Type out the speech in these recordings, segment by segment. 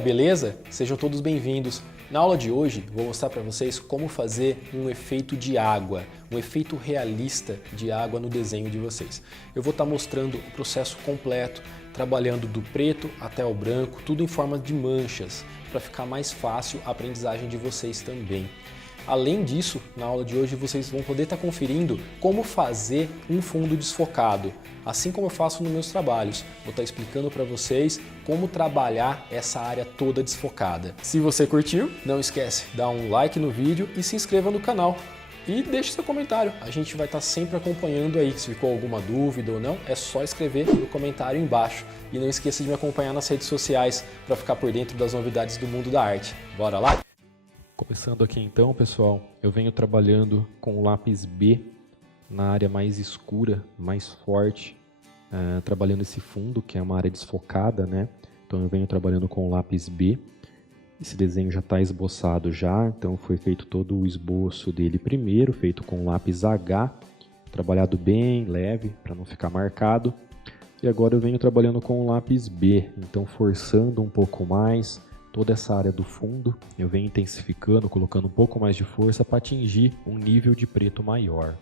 galera, beleza? Sejam todos bem-vindos. Na aula de hoje vou mostrar para vocês como fazer um efeito de água, um efeito realista de água no desenho de vocês. Eu vou estar mostrando o processo completo, trabalhando do preto até o branco, tudo em forma de manchas, para ficar mais fácil a aprendizagem de vocês também. Além disso, na aula de hoje vocês vão poder estar conferindo como fazer um fundo desfocado, assim como eu faço nos meus trabalhos. Vou estar explicando para vocês como trabalhar essa área toda desfocada. Se você curtiu, não esquece, dá um like no vídeo e se inscreva no canal. E deixe seu comentário, a gente vai estar sempre acompanhando aí. Se ficou alguma dúvida ou não, é só escrever no comentário embaixo. E não esqueça de me acompanhar nas redes sociais para ficar por dentro das novidades do mundo da arte. Bora lá? Começando aqui então, pessoal, eu venho trabalhando com o lápis B na área mais escura, mais forte, trabalhando esse fundo, que é uma área desfocada, né? Então eu venho trabalhando com o lápis B. Esse desenho já está esboçado já, então foi feito todo o esboço dele primeiro, feito com o lápis H, trabalhado bem leve, para não ficar marcado. E agora eu venho trabalhando com o lápis B, então forçando um pouco mais toda essa área do fundo, eu venho intensificando, colocando um pouco mais de força para atingir um nível de preto maior.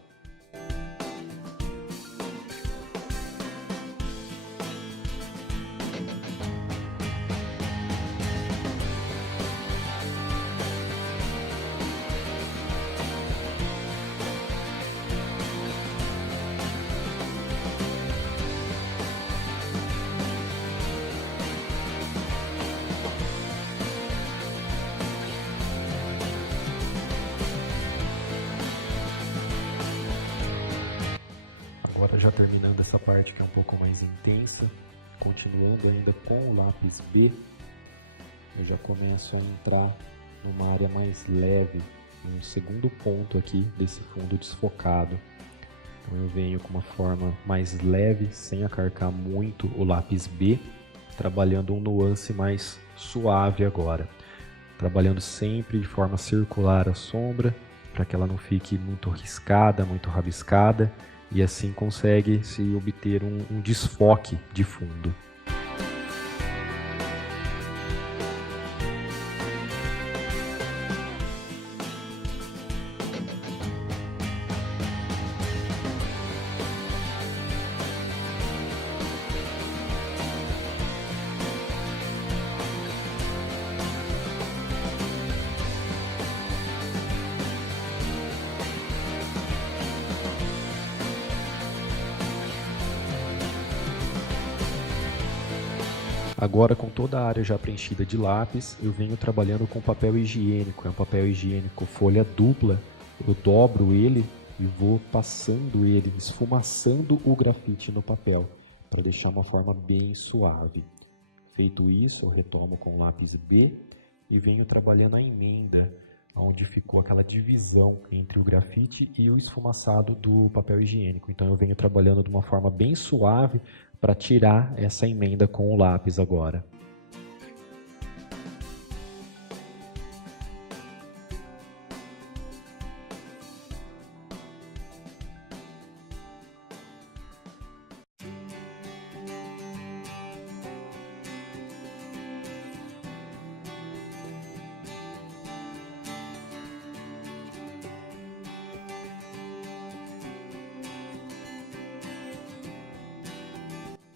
Agora já terminando essa parte que é um pouco mais intensa, continuando ainda com o lápis B, eu já começo a entrar numa área mais leve, no segundo ponto aqui desse fundo desfocado. Então eu venho com uma forma mais leve, sem acarcar muito o lápis B, trabalhando um nuance mais suave agora. Trabalhando sempre de forma circular a sombra, para que ela não fique muito riscada, muito rabiscada. E assim consegue-se obter um desfoque de fundo. Agora, com toda a área já preenchida de lápis, eu venho trabalhando com papel higiênico. É um papel higiênico folha dupla. Eu dobro ele e vou passando ele, esfumaçando o grafite no papel, para deixar uma forma bem suave. Feito isso, eu retomo com o lápis B e venho trabalhando a emenda, onde ficou aquela divisão entre o grafite e o esfumaçado do papel higiênico. Então eu venho trabalhando de uma forma bem suave para tirar essa emenda com o lápis agora.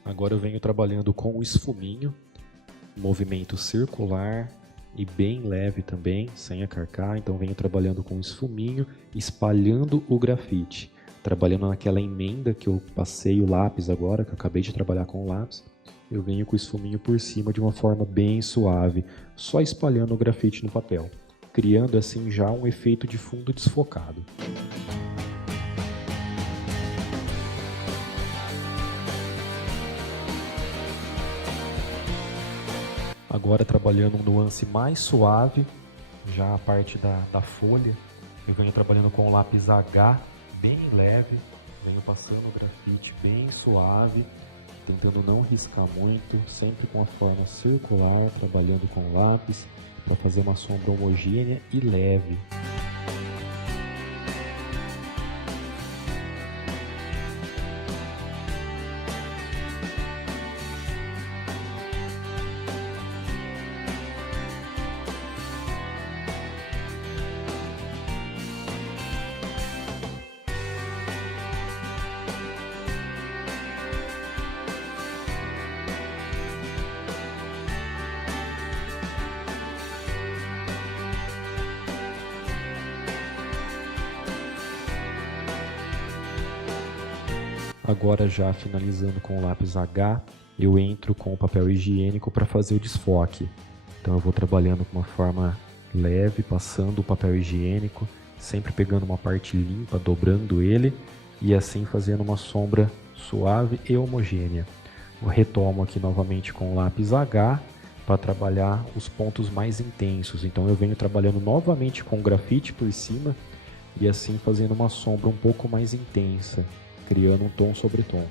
Agora eu venho trabalhando com o esfuminho, movimento circular e bem leve também, sem acarcar. Então venho trabalhando com o esfuminho, espalhando o grafite, trabalhando naquela emenda que eu passei o lápis agora, que eu acabei de trabalhar com o lápis. Eu venho com o esfuminho por cima de uma forma bem suave, só espalhando o grafite no papel, criando assim já um efeito de fundo desfocado. Agora trabalhando um nuance mais suave, já a parte da folha, eu venho trabalhando com o lápis H bem leve, venho passando o grafite bem suave, tentando não riscar muito, sempre com a forma circular, trabalhando com o lápis, para fazer uma sombra homogênea e leve. Agora já finalizando com o lápis H, eu entro com o papel higiênico para fazer o desfoque. Então eu vou trabalhando com uma forma leve, passando o papel higiênico, sempre pegando uma parte limpa, dobrando ele e assim fazendo uma sombra suave e homogênea. Eu retomo aqui novamente com o lápis H para trabalhar os pontos mais intensos. Então eu venho trabalhando novamente com o grafite por cima e assim fazendo uma sombra um pouco mais intensa, criando um tom sobre tom.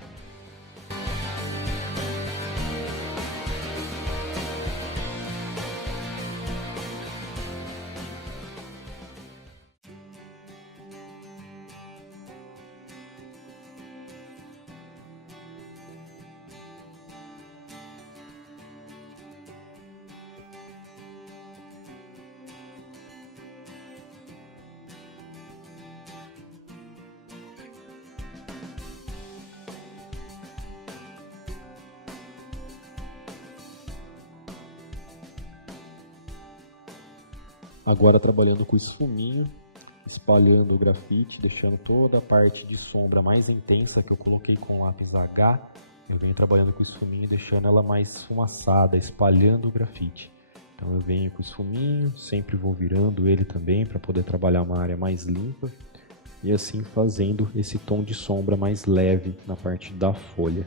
Agora trabalhando com esfuminho, espalhando o grafite, deixando toda a parte de sombra mais intensa que eu coloquei com o lápis H. Eu venho trabalhando com esfuminho, deixando ela mais esfumaçada, espalhando o grafite. Então eu venho com esfuminho, sempre vou virando ele também para poder trabalhar uma área mais limpa. E assim fazendo esse tom de sombra mais leve na parte da folha.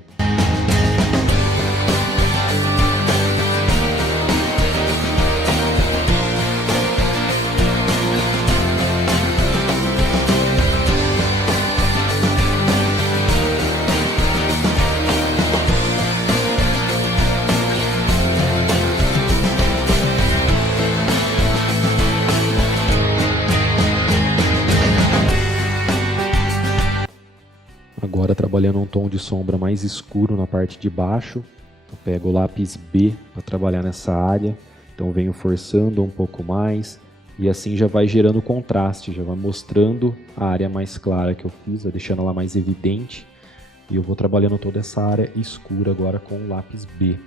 Agora trabalhando um tom de sombra mais escuro na parte de baixo, eu pego o lápis B para trabalhar nessa área, então venho forçando um pouco mais e assim já vai gerando contraste, já vai mostrando a área mais clara que eu fiz, deixando ela mais evidente, e eu vou trabalhando toda essa área escura agora com o lápis B.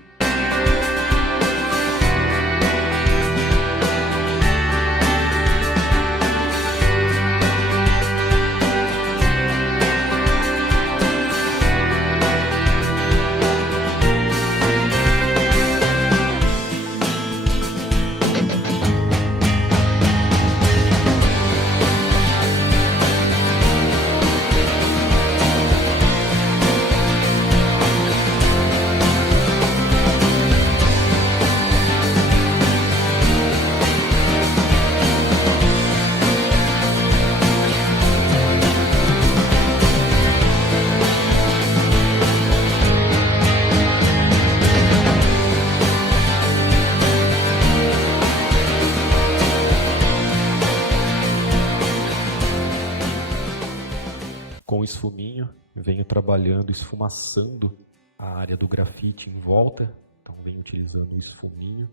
Com o esfuminho, venho trabalhando, esfumaçando a área do grafite em volta. Então venho utilizando o esfuminho.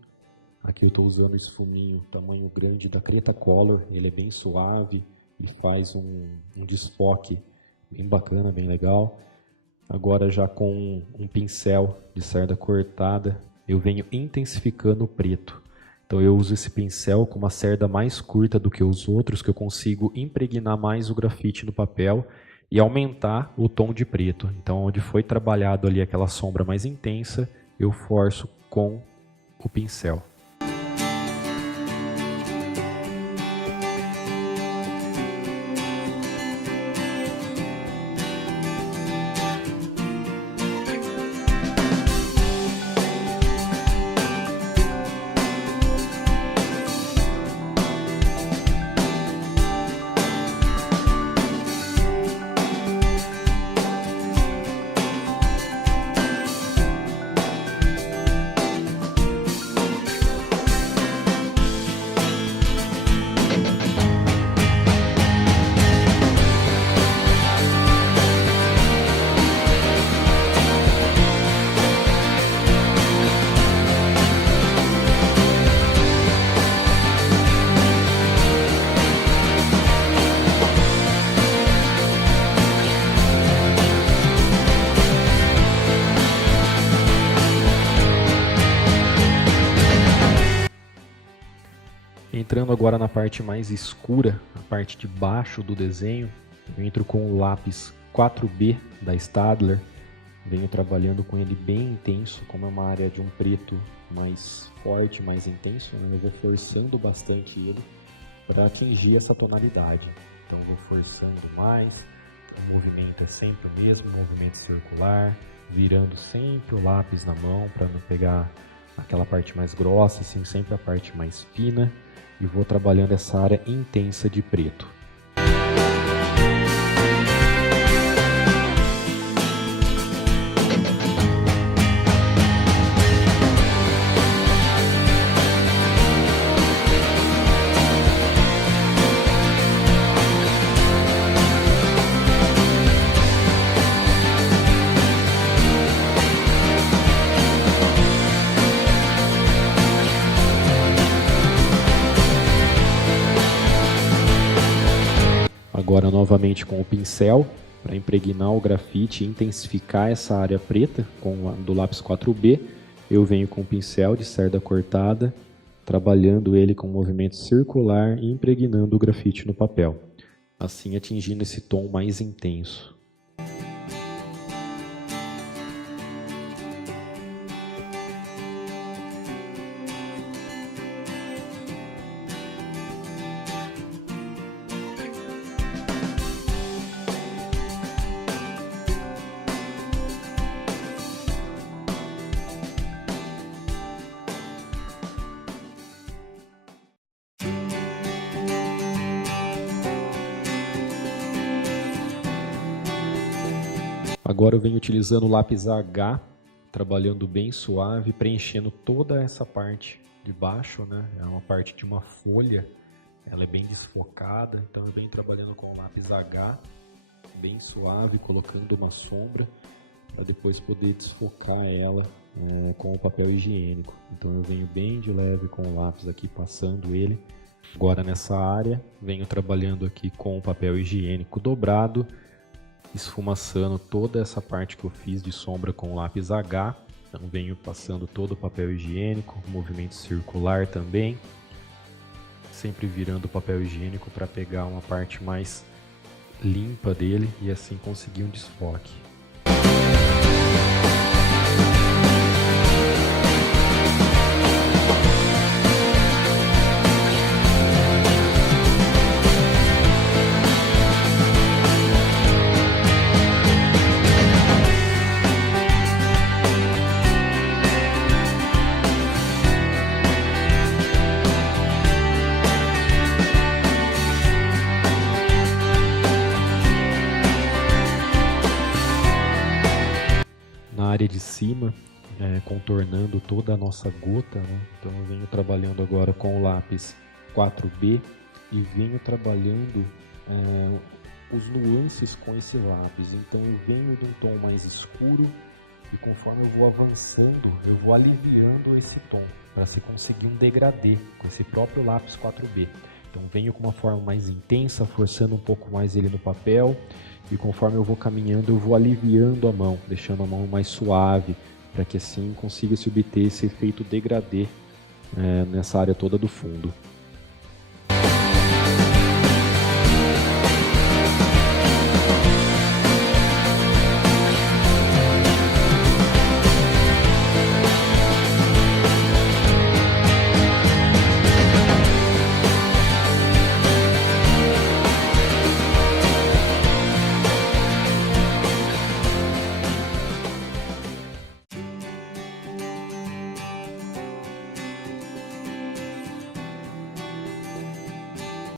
Aqui eu estou usando o esfuminho tamanho grande da Cretacolor. Ele é bem suave e faz um desfoque bem bacana, bem legal. Agora já com um pincel de cerda cortada, eu venho intensificando o preto. Então eu uso esse pincel com uma cerda mais curta do que os outros, que eu consigo impregnar mais o grafite no papel e aumentar o tom de preto. Então onde foi trabalhado ali aquela sombra mais intensa, eu forço com o pincel. Entrando agora na parte mais escura, a parte de baixo do desenho, eu entro com o lápis 4B da Stadler. Venho trabalhando com ele bem intenso, como é uma área de um preto mais forte, mais intenso, né? Eu vou forçando bastante ele para atingir essa tonalidade. Então eu vou forçando mais, o movimento é sempre o mesmo, movimento circular, virando sempre o lápis na mão para não pegar aquela parte mais grossa, sim, sempre a parte mais fina, e vou trabalhando essa área intensa de preto. Agora novamente com o pincel, para impregnar o grafite e intensificar essa área preta do lápis 4B, eu venho com o pincel de cerda cortada, trabalhando ele com movimento circular e impregnando o grafite no papel, assim atingindo esse tom mais intenso. Agora eu venho utilizando o lápis H, trabalhando bem suave, preenchendo toda essa parte de baixo, né? É uma parte de uma folha, ela é bem desfocada, então eu venho trabalhando com o lápis H, bem suave, colocando uma sombra, para depois poder desfocar ela com o papel higiênico. Então eu venho bem de leve com o lápis aqui, passando ele. Agora nessa área, venho trabalhando aqui com o papel higiênico dobrado, esfumaçando toda essa parte que eu fiz de sombra com o lápis H. Então venho passando todo o papel higiênico, movimento circular também, sempre virando o papel higiênico para pegar uma parte mais limpa dele e assim conseguir um desfoque. Na área de cima, contornando toda a nossa gota, né? Então eu venho trabalhando agora com o lápis 4B e venho trabalhando os nuances com esse lápis. Então eu venho de um tom mais escuro e conforme eu vou avançando, eu vou aliviando esse tom para se conseguir um degradê com esse próprio lápis 4B. Então venho com uma forma mais intensa, forçando um pouco mais ele no papel, e conforme eu vou caminhando eu vou aliviando a mão, deixando a mão mais suave, para que assim consiga se obter esse efeito degradê nessa área toda do fundo.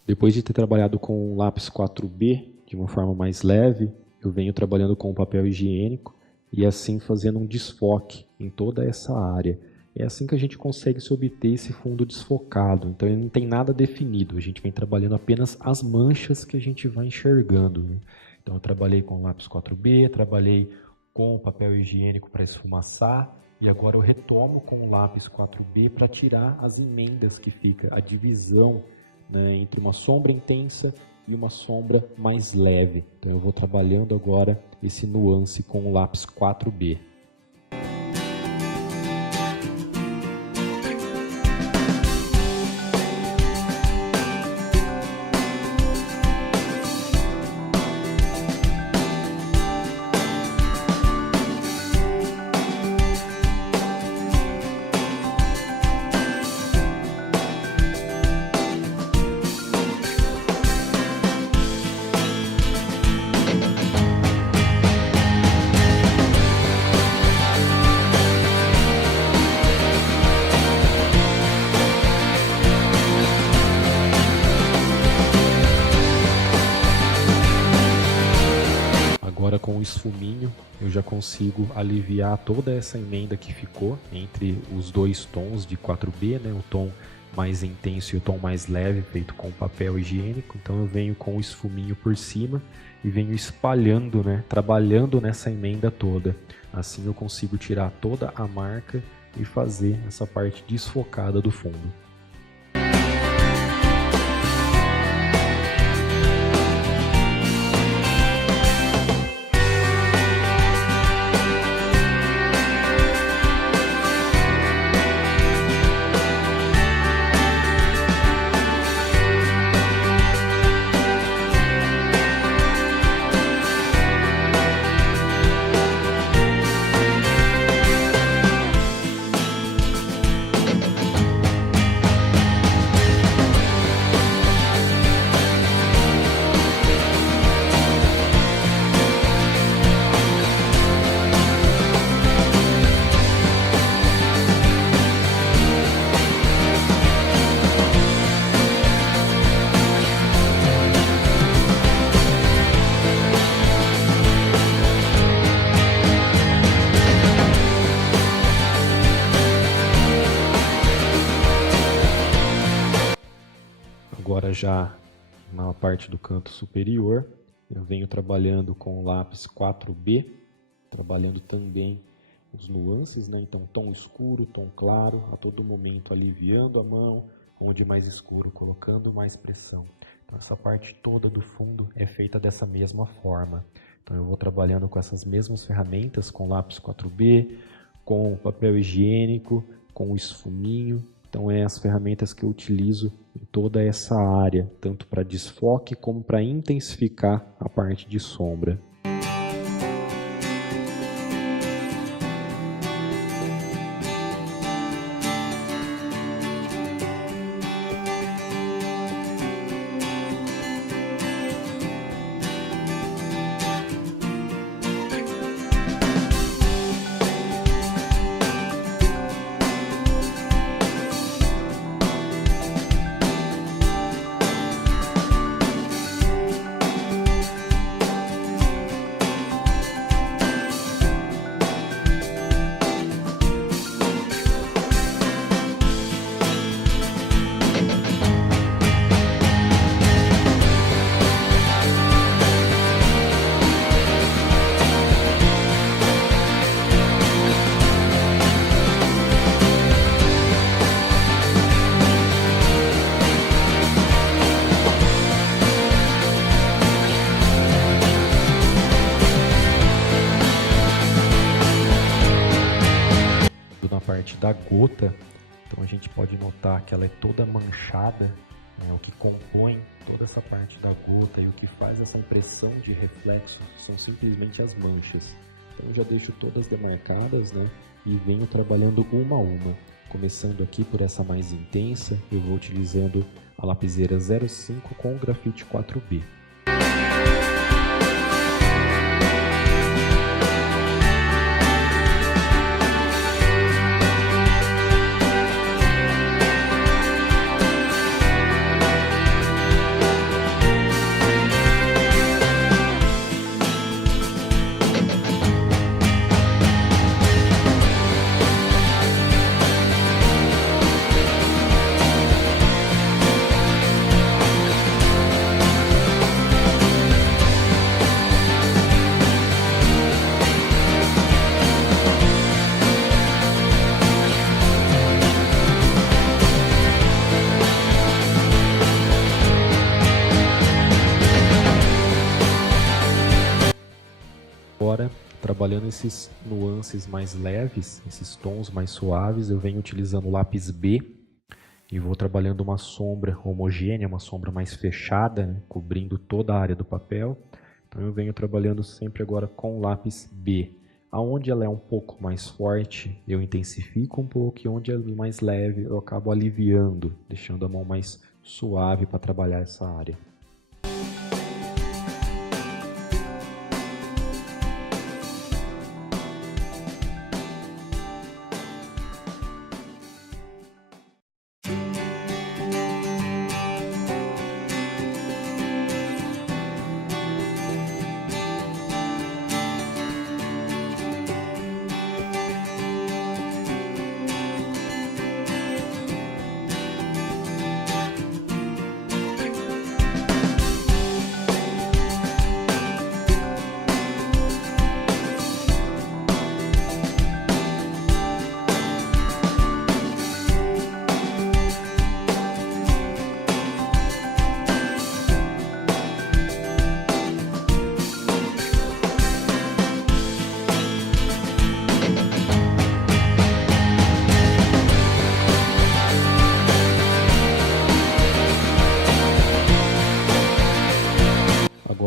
Depois de ter trabalhado com o lápis 4B de uma forma mais leve, eu venho trabalhando com o papel higiênico e assim fazendo um desfoque em toda essa área. É assim que a gente consegue se obter esse fundo desfocado, então ele não tem nada definido, a gente vem trabalhando apenas as manchas que a gente vai enxergando, né? Então eu trabalhei com o lápis 4B, trabalhei com o papel higiênico para esfumaçar, e agora eu retomo com o lápis 4B para tirar as emendas que fica, a divisão, né, entre uma sombra intensa e uma sombra mais leve. Então eu vou trabalhando agora esse nuance com o lápis 4B. com o esfuminho, eu já consigo aliviar toda essa emenda que ficou entre os dois tons de 4B, né? O tom mais intenso e o tom mais leve, feito com papel higiênico. Então eu venho com o esfuminho por cima e venho espalhando, né? Trabalhando nessa emenda toda. Assim eu consigo tirar toda a marca e fazer essa parte desfocada do fundo. Agora já na parte do canto superior, eu venho trabalhando com o lápis 4B, trabalhando também os nuances, né? Então tom escuro, tom claro, a todo momento aliviando a mão, onde mais escuro, colocando mais pressão. Então essa parte toda do fundo é feita dessa mesma forma. Então eu vou trabalhando com essas mesmas ferramentas, com lápis 4B, com papel higiênico, com o esfuminho. Então é as ferramentas que eu utilizo em toda essa área, tanto para desfoque como para intensificar a parte de sombra. Na parte da gota, então a gente pode notar que ela é toda manchada, né? O que compõe toda essa parte da gota e o que faz essa impressão de reflexo são simplesmente as manchas. Então eu já deixo todas demarcadas, né? E venho trabalhando uma a uma. Começando aqui por essa mais intensa, eu vou utilizando a lapiseira 05 com o grafite 4B. Agora, trabalhando esses nuances mais leves, esses tons mais suaves, eu venho utilizando o lápis B e vou trabalhando uma sombra homogênea, uma sombra mais fechada, né, cobrindo toda a área do papel. Então eu venho trabalhando sempre agora com o lápis B. Aonde ela é um pouco mais forte, eu intensifico um pouco, e onde ela é mais leve, eu acabo aliviando, deixando a mão mais suave para trabalhar essa área.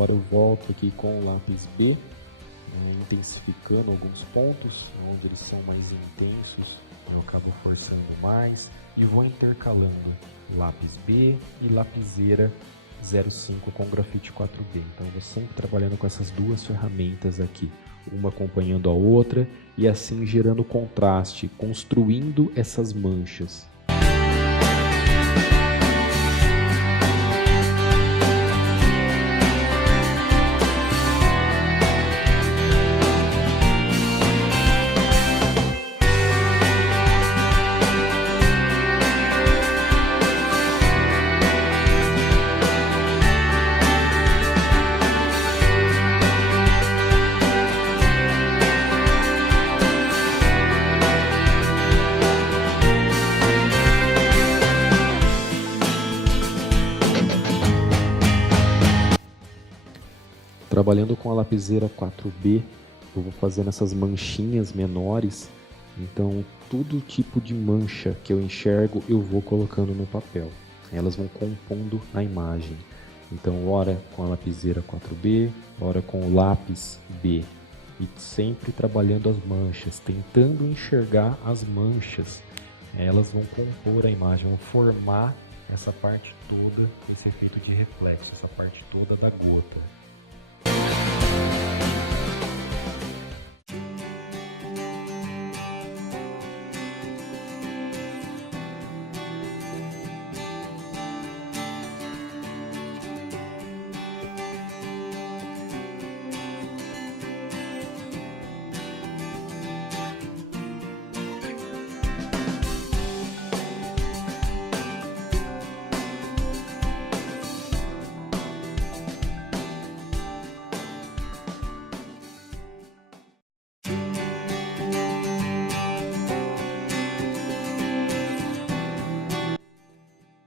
agora eu volto aqui com o lápis B, intensificando alguns pontos, onde eles são mais intensos, eu acabo forçando mais e vou intercalando lápis B e lapiseira 05 com grafite 4B. Então eu vou sempre trabalhando com essas duas ferramentas aqui, uma acompanhando a outra e assim gerando contraste, construindo essas manchas. Trabalhando com a lapiseira 4B, eu vou fazendo essas manchinhas menores, então todo tipo de mancha que eu enxergo eu vou colocando no papel. Elas vão compondo a imagem. Então, ora com a lapiseira 4B, ora com o lápis B. E sempre trabalhando as manchas, tentando enxergar as manchas. Elas vão compor a imagem, vão formar essa parte toda, esse efeito de reflexo, essa parte toda da gota.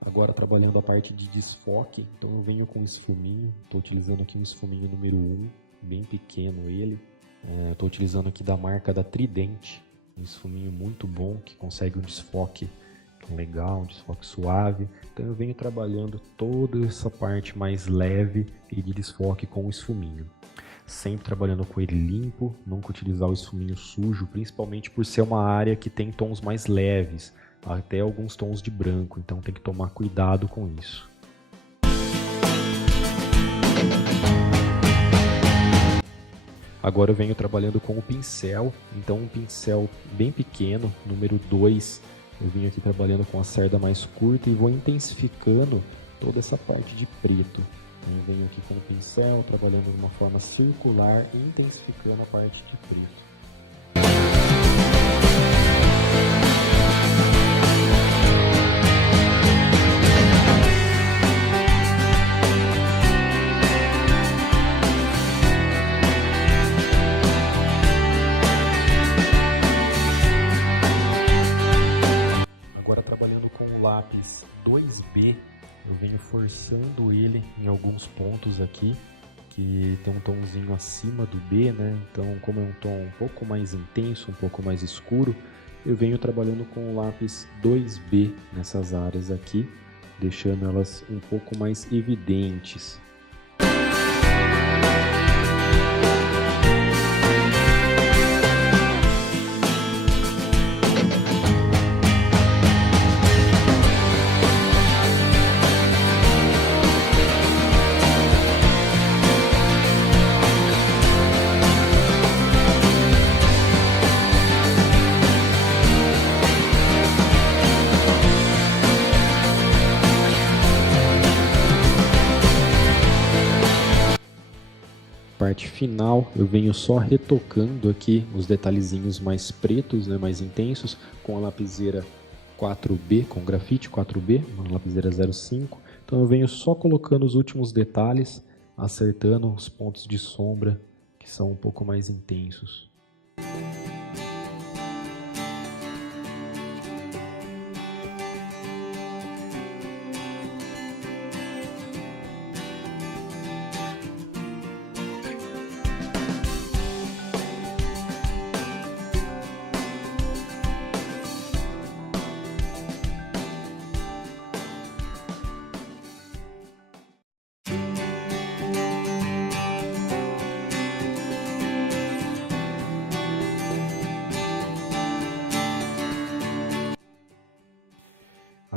Agora trabalhando a parte de desfoque, então eu venho com um esfuminho, estou utilizando aqui um esfuminho número 1, bem pequeno ele. Estou utilizando aqui da marca da Tridente, um esfuminho muito bom que consegue um desfoque legal, um desfoque suave. Então eu venho trabalhando toda essa parte mais leve e de desfoque com o esfuminho. Sempre trabalhando com ele limpo, nunca utilizar o esfuminho sujo, principalmente por ser uma área que tem tons mais leves, até alguns tons de branco, então tem que tomar cuidado com isso. Agora eu venho trabalhando com o pincel, então um pincel bem pequeno, número 2, eu venho aqui trabalhando com a cerda mais curta e vou intensificando toda essa parte de preto. Eu venho aqui com o pincel, trabalhando de uma forma circular e intensificando a parte de preto. Trabalhando com o lápis 2B, eu venho forçando ele em alguns pontos aqui, que tem um tomzinho acima do B, né? Então, como é um tom um pouco mais intenso, um pouco mais escuro, eu venho trabalhando com o lápis 2B nessas áreas aqui, deixando elas um pouco mais evidentes. Parte final eu venho só retocando aqui os detalhezinhos mais pretos, né, mais intensos, com a lapiseira 4B, com grafite 4B, uma lapiseira 05. Então eu venho só colocando os últimos detalhes, acertando os pontos de sombra que são um pouco mais intensos.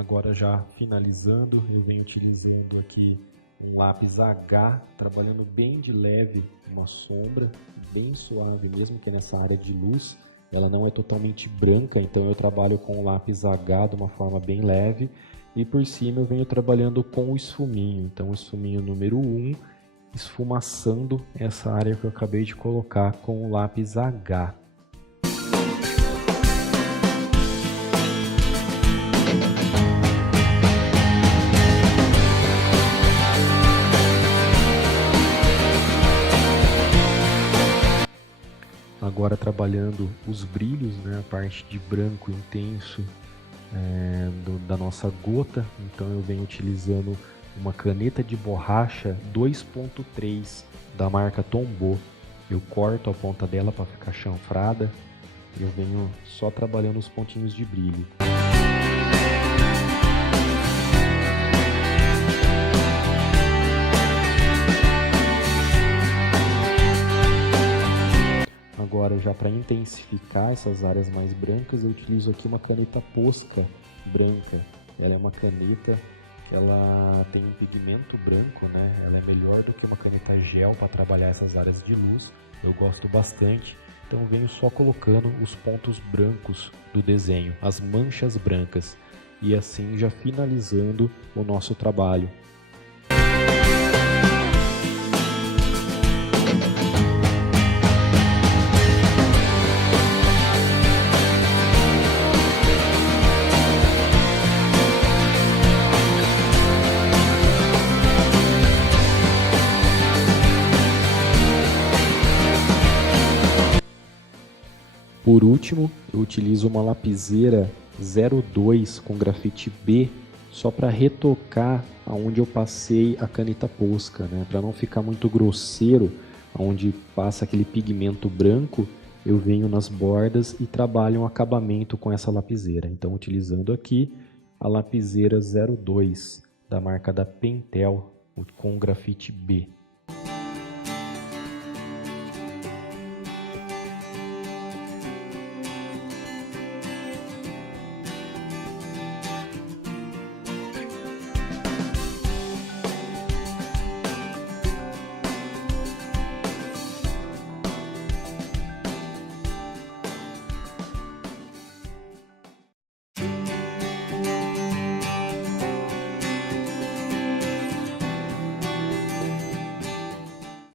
Agora já finalizando, eu venho utilizando aqui um lápis H, trabalhando bem de leve uma sombra, bem suave, mesmo que nessa área de luz. Ela não é totalmente branca, então eu trabalho com o lápis H de uma forma bem leve. E por cima eu venho trabalhando com o esfuminho, então o esfuminho número 1, esfumaçando essa área que eu acabei de colocar com o lápis H. Agora trabalhando os brilhos, né, a parte de branco intenso da nossa gota, então eu venho utilizando uma caneta de borracha 2.3 da marca Tombow. Eu corto a ponta dela para ficar chanfrada e eu venho só trabalhando os pontinhos de brilho. Agora, já para intensificar essas áreas mais brancas, eu utilizo aqui uma caneta Posca branca. Ela é uma caneta que ela tem um pigmento branco, né? Ela é melhor do que uma caneta gel para trabalhar essas áreas de luz. Eu gosto bastante. Então, eu venho só colocando os pontos brancos do desenho, as manchas brancas. E assim já finalizando o nosso trabalho. Por último, eu utilizo uma lapiseira 02 com grafite B só para retocar aonde eu passei a caneta Posca, né? Para não ficar muito grosseiro, onde passa aquele pigmento branco, eu venho nas bordas e trabalho um acabamento com essa lapiseira. Então, utilizando aqui a lapiseira 02 da marca da Pentel com grafite B.